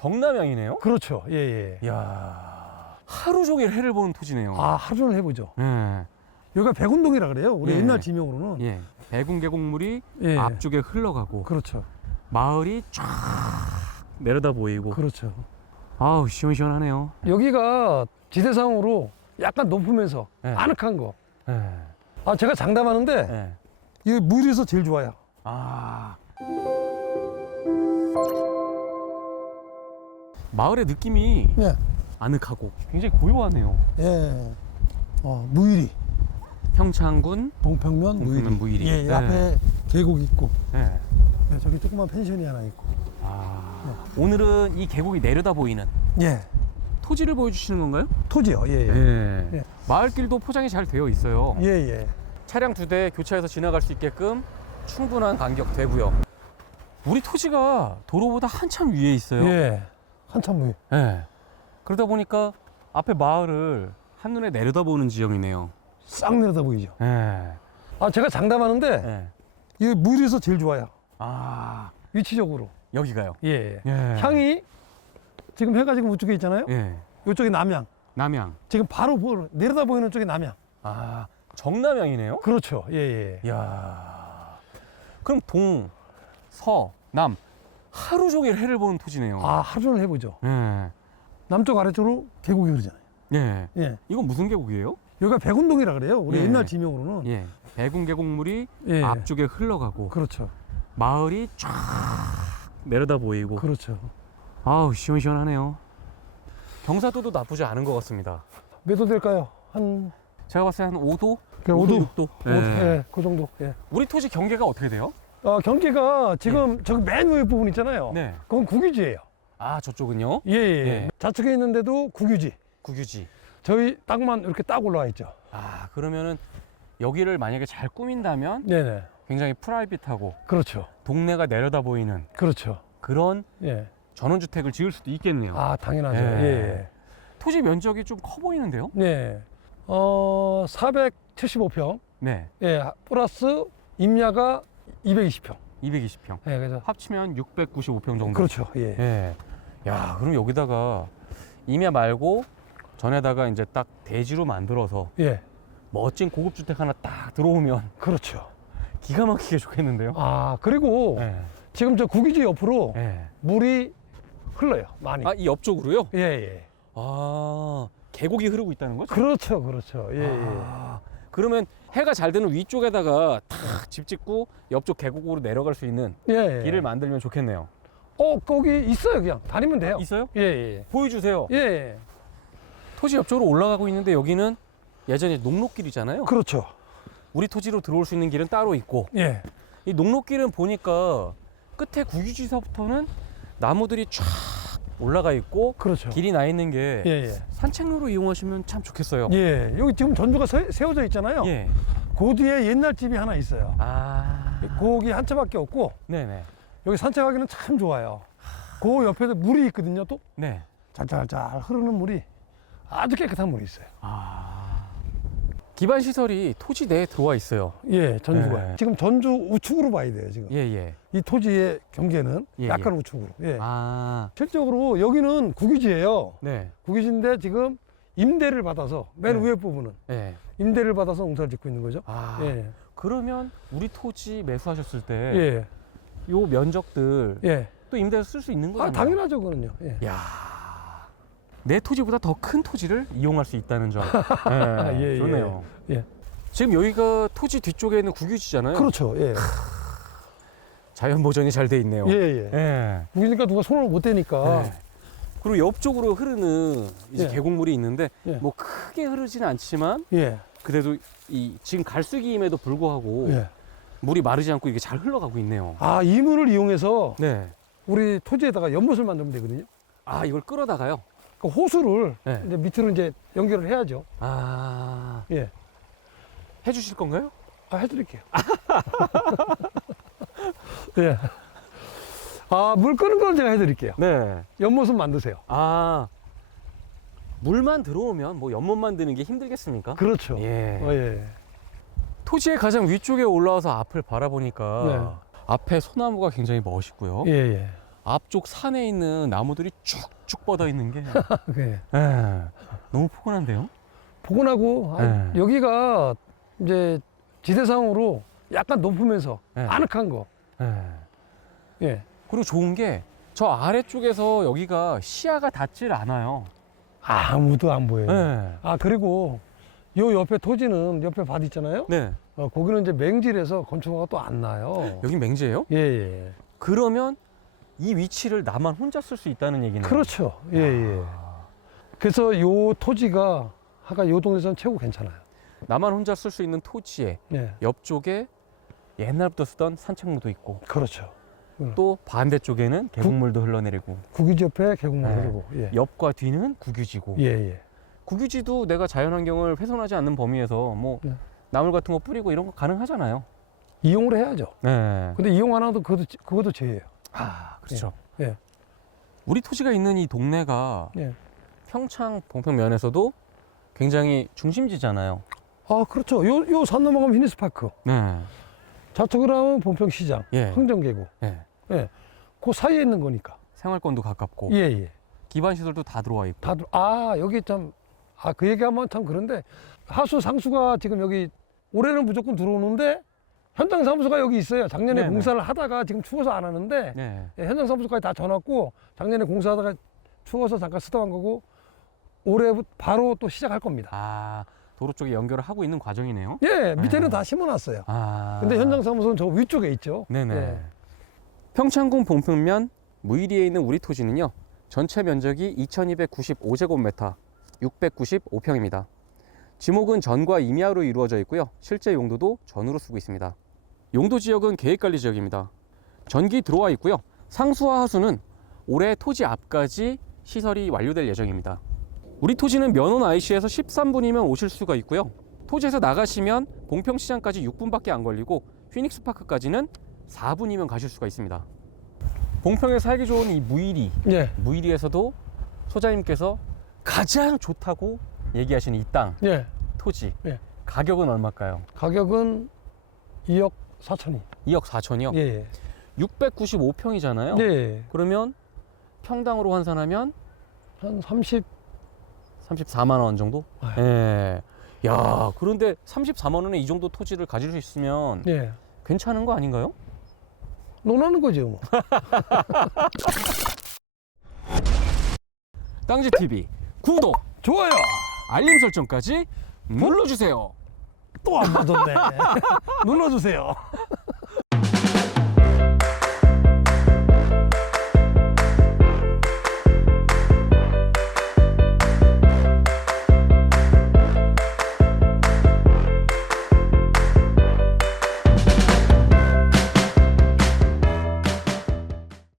정남향이네요? 그렇죠. 예, 예. 이야. 하루 종일 해를 보는 토지네요. 아, 하루 종일 해보죠. 예. 여기가 백운동이라 그래요. 우리 예. 옛날 지명으로는. 예. 배궁계곡물이 예. 앞쪽에 흘러가고 그렇죠. 마을이 쫙 내려다 보이고 그렇죠. 아우 시원시원하네요. 여기가 지대상으로 약간 높으면서 예. 아늑한 거. 예. 아, 제가 장담하는데 예. 이 물에서 제일 좋아요. 아. 마을의 느낌이 예. 아늑하고 굉장히 고요하네요. 예. 어, 무일이. 평창군 동평면 무일이. 무일이. 예, 이 네. 앞에 계곡 있고. 예. 예, 저기 조그만 펜션이 하나 있고. 아. 오늘은 이 계곡이 내려다 보이는 예. 토지를 보여주시는 건가요? 토지요. 예, 예. 예. 예. 마을길도 포장이 잘 되어 있어요. 예, 예. 차량 두 대 교차해서 지나갈 수 있게끔 충분한 간격 되고요. 우리 토지가 도로보다 한참 위에 있어요. 예. 한참 무일. 예. 그러다 보니까 앞에 마을을 한눈에 내려다보는 지형이네요. 싹 내려다 보이죠. 예. 아, 제가 장담하는데 예. 이 물에서 제일 좋아요. 아, 위치적으로. 여기가요. 예. 예. 향이 지금 해가 지금 우측에 있잖아요. 예. 이쪽이 남향. 남양. 지금 바로 보 내려다 보이는 쪽이 남향. 아, 정남향이네요? 그렇죠. 예, 예. 이야. 그럼 동, 서, 남. 하루 종일 해를 보는 토지네요. 아, 하루 종일 해보죠. 예. 남쪽 아래쪽으로 계곡이 흐르잖아요. 예. 예. 이건 무슨 계곡이에요? 여기가 백운동이라 그래요. 우리 예. 옛날 지명으로는. 예. 배궁 계곡물이 예. 앞쪽에 흘러가고 그렇죠. 마을이 쫙 내려다 보이고 그렇죠. 아우 시원시원하네요. 경사도도 나쁘지 않은 것 같습니다. 몇 도 될까요? 한 제가 봤을 때 한 5도? 그냥 5도. 6도? 예. 예, 그 정도. 예. 우리 토지 경계가 어떻게 돼요? 어, 경계가 지금 저기 맨 위에 부분 있잖아요. 네. 그건 국유지예요. 아 저쪽은요? 예, 예. 예. 좌측에 있는데도 국유지. 국유지. 저희 땅만 이렇게 딱 올라와 있죠. 아 그러면은 여기를 만약에 잘 꾸민다면 네네. 굉장히 프라이빗하고 그렇죠. 동네가 내려다 보이는 그렇죠. 그런 예. 전원주택을 지을 수도 있겠네요. 아, 당연하죠. 예. 예. 예. 토지 면적이 좀 커 보이는데요? 네. 어, 475평. 네. 예, 플러스 임야가 220평. 220평. 예, 그래서 합치면 695평 정도. 그렇죠. 예. 예. 야, 그럼 여기다가 임야 말고 전에다가 이제 딱 대지로 만들어서 예. 멋진 고급 주택 하나 딱 들어오면 그렇죠. 기가 막히게 좋겠는데요? 아, 그리고 예. 지금 저 국유지 옆으로 예. 물이 흘러요. 많이. 아, 이 옆쪽으로요? 예, 예. 아, 계곡이 흐르고 있다는 거죠? 그렇죠. 그렇죠. 예, 예. 아, 그러면 해가 잘 되는 위쪽에다가 탁집 짓고 옆쪽 계곡으로 내려갈 수 있는 예, 예. 길을 만들면 좋겠네요. 어, 거기 있어요. 그냥 다니면 돼요. 있어요? 예, 예. 보여주세요. 예, 예. 토지 옆쪽으로 올라가고 있는데 여기는 예전에 녹록길이잖아요. 그렇죠. 우리 토지로 들어올 수 있는 길은 따로 있고 예. 이 녹록길은 보니까 끝에 국유지서부터는 나무들이 쫙 올라가 있고 그렇죠. 길이 나 있는 게 예, 예. 산책로로 이용하시면 참 좋겠어요. 예. 여기 지금 전주가 세, 세워져 있잖아요. 예. 그 뒤에 옛날 집이 하나 있어요. 아. 거기 한 채밖에 없고 네네. 여기 산책하기는 참 좋아요. 그 옆에도 물이 있거든요. 또 네. 잘잘잘 흐르는 물이 아주 깨끗한 물이 있어요. 아. 기반 시설이 토지 내에 들어와 있어요. 예, 전주가. 예. 지금 전주 우측으로 봐야 돼요, 지금. 예, 예. 이 토지의 경계는 예, 약간 우측으로. 예. 아. 실적으로 여기는 국유지예요. 네. 국유지인데 지금 임대를 받아서 맨 네. 위에 부분은 예. 임대를 받아서 농사를 짓고 있는 거죠. 아. 예. 그러면 우리 토지 매수하셨을 때 예. 요 면적들 예. 또 임대해서 쓸 수 있는 거잖아요. 아, 당연하죠, 그거는요. 예. 야. 내 토지보다 더 큰 토지를 이용할 수 있다는 점. 예, 예, 예. 좋네요. 예. 지금 여기가 토지 뒤쪽에 있는 국유지잖아요. 그렇죠. 예. 자연 보전이 잘 돼 있네요. 예, 예. 예. 국유니까 누가 손을 못 대니까. 예. 그리고 옆쪽으로 흐르는 이제 예. 계곡물이 있는데 예. 뭐 크게 흐르지는 않지만 예. 그래도 이 지금 갈수기임에도 불구하고 예. 물이 마르지 않고 이게 잘 흘러가고 있네요. 아, 이 물을 이용해서 네. 우리 토지에다가 연못을 만들면 되거든요. 아 이걸 끌어다가요. 그 호수를 네. 이제 밑으로 이제 연결을 해야죠. 아 예. 해주실 건가요? 아, 해드릴게요. 예. 아, 물 끄는 건 제가 해드릴게요. 네. 연못은 만드세요. 아 물만 들어오면 뭐 연못 드는 게 힘들겠습니까? 그렇죠. 예. 어, 예. 토지의 가장 위쪽에 올라와서 앞을 바라보니까 네. 앞에 소나무가 굉장히 멋있고요. 예, 예. 앞쪽 산에 있는 나무들이 쭉 쭉 뻗어 있는 게 그게 예, 너무 포근한데요? 포근하고 아, 네. 여기가 이제 지대상으로 약간 높으면서 네. 아늑한 거. 예. 예. 그리고 좋은 게 저 아래쪽에서 여기가 시야가 닿질 않아요. 아무도 안 보여요. 네. 아 그리고 요 옆에 토지는 옆에 밭 있잖아요. 네. 어, 거기는 이제 맹질해서 건축허가 또 안 나요. 여긴 맹지예요? 예, 예. 그러면 이 위치를 나만 혼자 쓸 수 있다는 얘기네요. 그렇죠. 예, 예. 그래서 요 토지가 아까 요 동네에서는 최고 괜찮아요. 나만 혼자 쓸 수 있는 토지에 예. 옆쪽에 옛날부터 쓰던 산책로도 있고 그렇죠. 또 반대쪽에는 계곡물도 흘러내리고 국유지 옆에 계곡물 네. 흐르고. 예. 옆과 뒤는 국유지고 예, 예. 국유지도 내가 자연환경을 훼손하지 않는 범위에서 뭐 네. 나물 같은 거 뿌리고 이런 거 가능하잖아요. 이용을 해야죠. 네. 근데 이용 안 하도 그것도, 그것도 죄예요. 아, 그렇죠. 예. 우리 토지가 있는 이 동네가 예. 평창 봉평면에서도 굉장히 중심지잖아요. 아, 그렇죠. 요, 요 산 넘어가면 히니스파크. 네. 좌측으로 하면 본평시장, 예. 흥정계곡. 예. 그 사이에 있는 거니까. 생활권도 가깝고 예, 예. 기반 시설도 다 들어와 있고. 다들, 아, 여기 참, 아, 그 얘기하면 참 그런데 하수 상수가 지금 여기 올해는 무조건 들어오는데 현장 사무소가 여기 있어요. 작년에 네네. 공사를 하다가 지금 추워서 안 하는데 네. 예, 현장 사무소까지 다 전화왔고 작년에 공사하다가 추워서 잠깐 스톱한 거고 올해 바로 또 시작할 겁니다. 아, 도로 쪽에 연결을 하고 있는 과정이네요. 예, 밑에는 네. 다 심어놨어요. 아. 근데 현장 사무소는 저 위쪽에 있죠. 네네. 예. 평창군 봉평면 무이리에 있는 우리 토지는요. 전체 면적이 2295제곱미터, 695평입니다. 지목은 전과 임야로 이루어져 있고요. 실제 용도도 전으로 쓰고 있습니다. 용도 지역은 계획관리 지역입니다. 전기 들어와 있고요. 상수와 하수는 올해 토지 앞까지 시설이 완료될 예정입니다. 우리 토지는 면원 IC에서 13분이면 오실 수가 있고요. 토지에서 나가시면 봉평시장까지 6분밖에 안 걸리고 휘닉스 파크까지는 4분이면 가실 수가 있습니다. 봉평에 살기 좋은 이 무이리, 예, 무이리에서도 소장님께서 가장 좋다고 얘기하시는 이 땅, 예. 토지, 예. 가격은 얼마일까요? 가격은 2억 4천이. 2억 4천이요? 예, 695평이잖아요. 예. 예. 그러면 평당으로 환산하면 한 30, 34만 원 정도? 아. 예. 야, 그런데 34만 원에 이 정도 토지를 가질 수 있으면 예. 괜찮은 거 아닌가요? 논하는 거죠, 뭐. 땅지 TV 구독, 좋아요. 알림 설정까지 눌러주세요. 또 안 받았네. 눌러주세요.